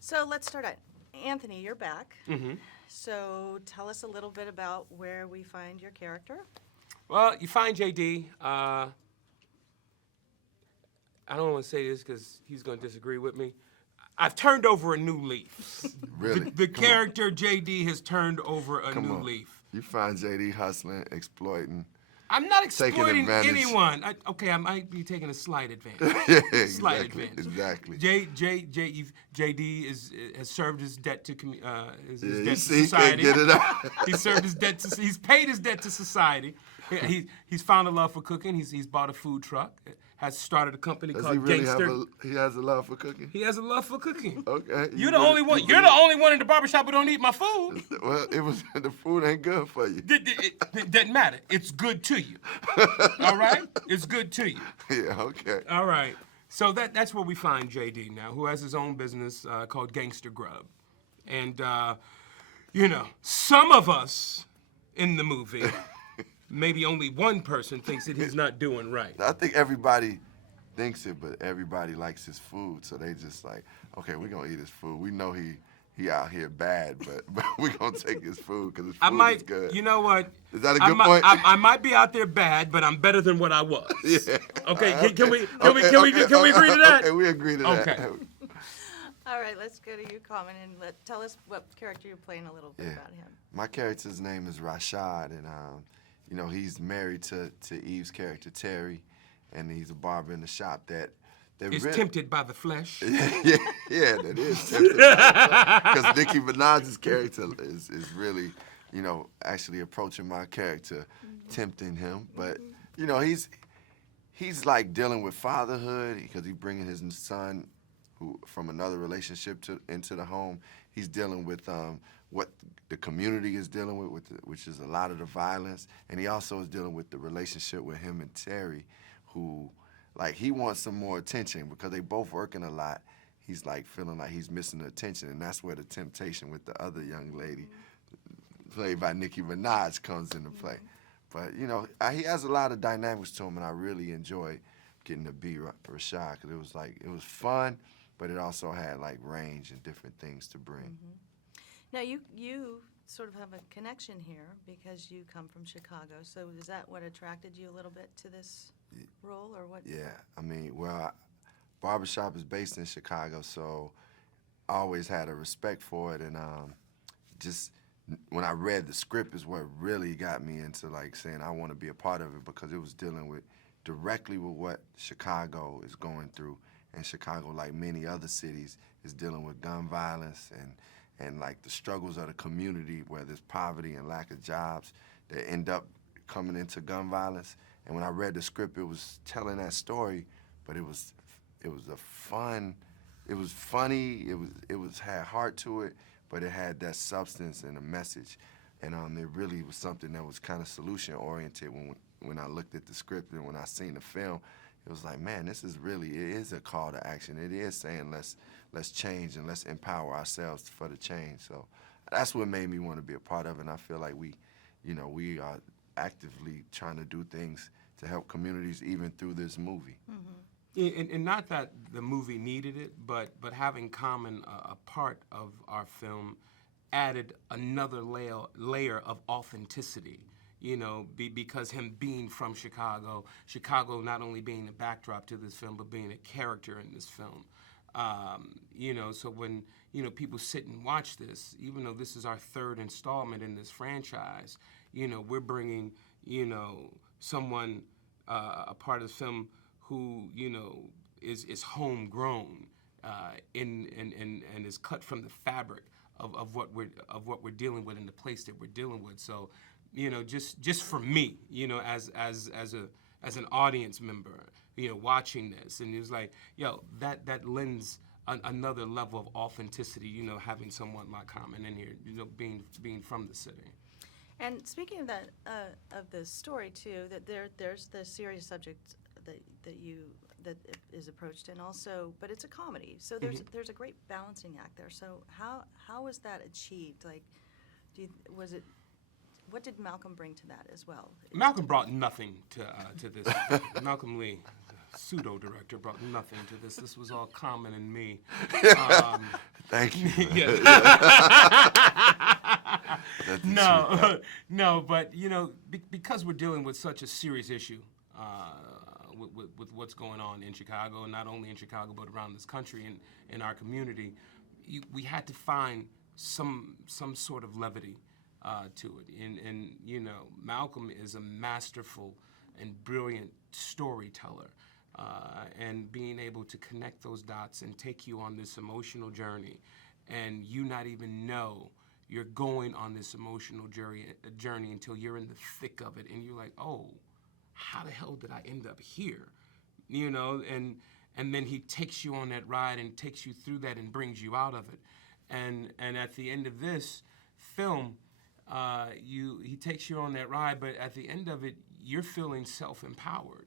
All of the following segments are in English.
So let's start out. Anthony, you're back. Mm-hmm. So tell us a little bit about where we find your character. Well, you find JD. I don't want to say this because he's going to disagree with me. I've turned over a new leaf. Really? The character JD has turned over a new leaf. You find JD hustling, exploiting. I'm not Taking exploiting advantage. anyone. I might be taking a slight advantage. Yeah, Slight exactly. advantage. Exactly. JD has served his debt to his Yeah, debt you to see, he society. can't get it out. He served his debt to. He's paid his debt to society. He's found a love for cooking. He's bought a food truck. Has started a company Does called he really Gangster. he has a love for cooking? He has a love for cooking. Okay. You're the only one. You're the only one in the barbershop who don't eat my food. Well, the food ain't good for you. It doesn't matter. It's good to you. All right? It's good to you. Yeah, okay. All right. So that's where we find JD now, who has his own business called Gangster Grub. And, some of us in the movie, maybe only one person thinks that he's not doing right. I think everybody thinks it, but everybody likes his food, so they just like, okay, we're gonna eat his food. We know he out here bad, but we're gonna take his food because his food is good. You know what? Is that a good point? I might be out there bad, but I'm better than what I was. Yeah. Okay, can we agree to that? Okay, we agree to that. Okay. All right, let's go to you, Common, and tell us what character you're playing a little bit about him. My character's name is Rashad, and he's married to Eve's character Terry, and he's a barber in the shop that Is tempted by the flesh. yeah, that is tempted because Nicki Minaj's character is really, actually approaching my character, tempting him, but he's like dealing with fatherhood because he's bringing his son who from another relationship into the home. He's dealing with what the community is dealing with which is a lot of the violence, and he also is dealing with the relationship with him and Terry, who, like, he wants some more attention because they both working a lot. He's like feeling like he's missing the attention, and that's where the temptation with the other young lady, played by Nicki Minaj, comes into play. But he has a lot of dynamics to him, and I really enjoy getting to be Rashad because it was fun, but it also had like range and different things to bring. Now, you sort of have a connection here because you come from Chicago. So is that what attracted you a little bit to this role, or what? Yeah, I mean, Barbershop is based in Chicago, so I always had a respect for it, and just when I read the script is what really got me into like saying I want to be a part of it because it was dealing directly with what Chicago is going through, and Chicago, like many other cities, is dealing with gun violence and like the struggles of the community where there's poverty and lack of jobs that end up coming into gun violence. And when I read the script, it was telling that story, but it was funny, it had heart to it, but it had that substance and a message. And it really was something that was kind of solution oriented when I looked at the script and when I seen the film. It was like, man, it is a call to action. It is saying let's change and let's empower ourselves for the change. So that's what made me want to be a part of it. And I feel like we are actively trying to do things to help communities even through this movie. And not that the movie needed it, but having Common a part of our film added another layer of authenticity. Because him being from Chicago not only being the backdrop to this film, but being a character in this film. So when, people sit and watch this, even though this is our third installment in this franchise, we're bringing, someone, a part of the film who, is homegrown and is cut from the fabric of what we're dealing with in the place that we're dealing with. So, just for me, as an audience member, watching this, and it was like, that lends another level of authenticity, having someone like Common in here, being from the city. And speaking of that, of the story too, that there's the serious subject that is approached, and also, but it's a comedy, so there's a great balancing act there. So how was that achieved? Like, what did Malcolm bring to that as well? Malcolm brought nothing to this. Malcolm Lee, pseudo-director, brought nothing to this. This was all Common and me. Thank you. That's the truth. No, but because we're dealing with such a serious issue with what's going on in Chicago, and not only in Chicago but around this country and in our community, we had to find some sort of levity to it. And Malcolm is a masterful and brilliant storyteller. And being able to connect those dots and take you on this emotional journey, and you not even know you're going on this emotional journey until you're in the thick of it, and you're like, oh, how the hell did I end up here? And then he takes you on that ride and takes you through that and brings you out of it. And at the end of this film, he takes you on that ride, but at the end of it, you're feeling self-empowered.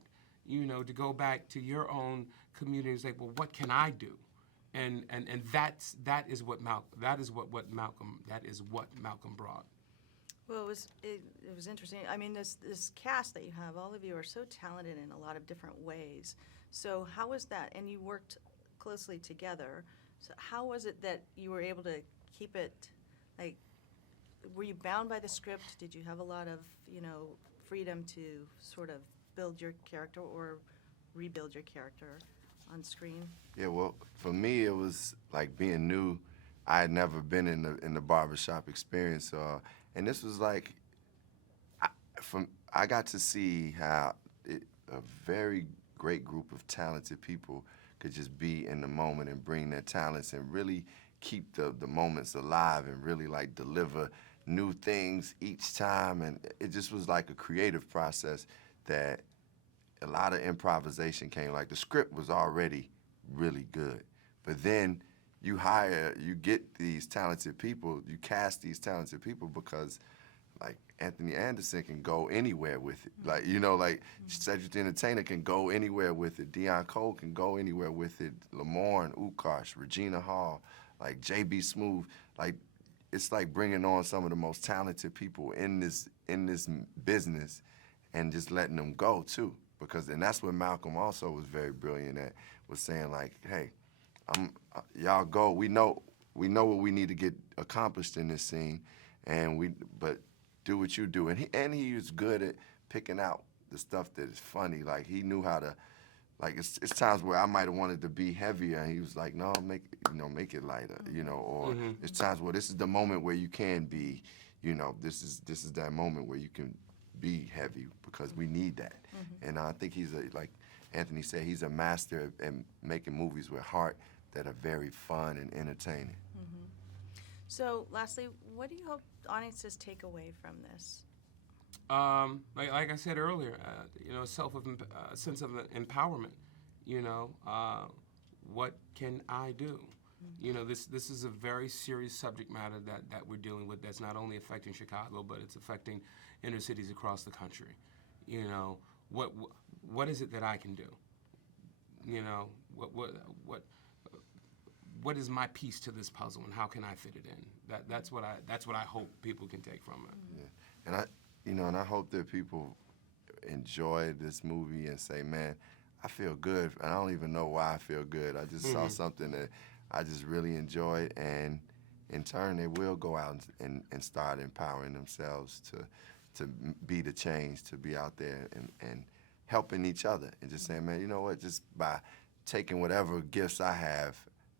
To go back to your own community and say, well, what can I do? And that is what Malcolm brought. Well, it was interesting. I mean, this cast that you have, all of you are so talented in a lot of different ways. So how was that? And you worked closely together. So how was it that you were able to keep it, like, were you bound by the script? Did you have a lot of, freedom to sort of build your character or rebuild your character on screen? Yeah, well, for me, it was like being new. I had never been in the barbershop experience, and this was like, I got to see how a very great group of talented people could just be in the moment and bring their talents and really keep the moments alive and really like deliver new things each time. And it just was like a creative process that a lot of improvisation came. Like the script was already really good, but then you get these talented people, you cast these talented people because like Anthony Anderson can go anywhere with it. Like, Cedric the Entertainer can go anywhere with it. Deion Cole can go anywhere with it. Lamorne, Ukarsh, Regina Hall, like J.B. Smoove. Like, it's like bringing on some of the most talented people in this business and just letting them go too. And that's what Malcolm also was very brilliant at, was saying like, hey, y'all go. We know what we need to get accomplished in this scene, but do what you do. And he was good at picking out the stuff that is funny. Like he knew how to, like it's times where I might have wanted to be heavier, and he was like, no, make it lighter, or it's times where this is the moment where you can be, this is that moment where you can be heavy because we need that. And I think like Anthony said, he's a master at making movies with heart that are very fun and entertaining. So, lastly, what do you hope audiences take away from this? Like I said earlier, a sense of empowerment. What can I do? This is a very serious subject matter that we're dealing with. That's not only affecting Chicago, but it's affecting inner cities across the country. What is it that I can do? What is my piece to this puzzle, and how can I fit it in? That's what I hope people can take from it. Yeah. And I hope that people enjoy this movie and say, man, I feel good. And I don't even know why I feel good. I just saw something that I just really enjoyed, and in turn, they will go out and start empowering themselves to be the change, to be out there and helping each other, and just saying, man, you know what, just by taking whatever gifts I have,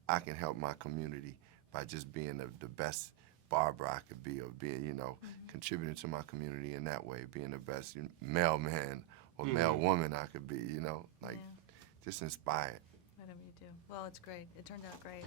I can help my community by just being the best barber I could be, or being, contributing to my community in that way, being the best mailman or male woman I could be, just inspired. Whatever you do. Well, it's great. It turned out great.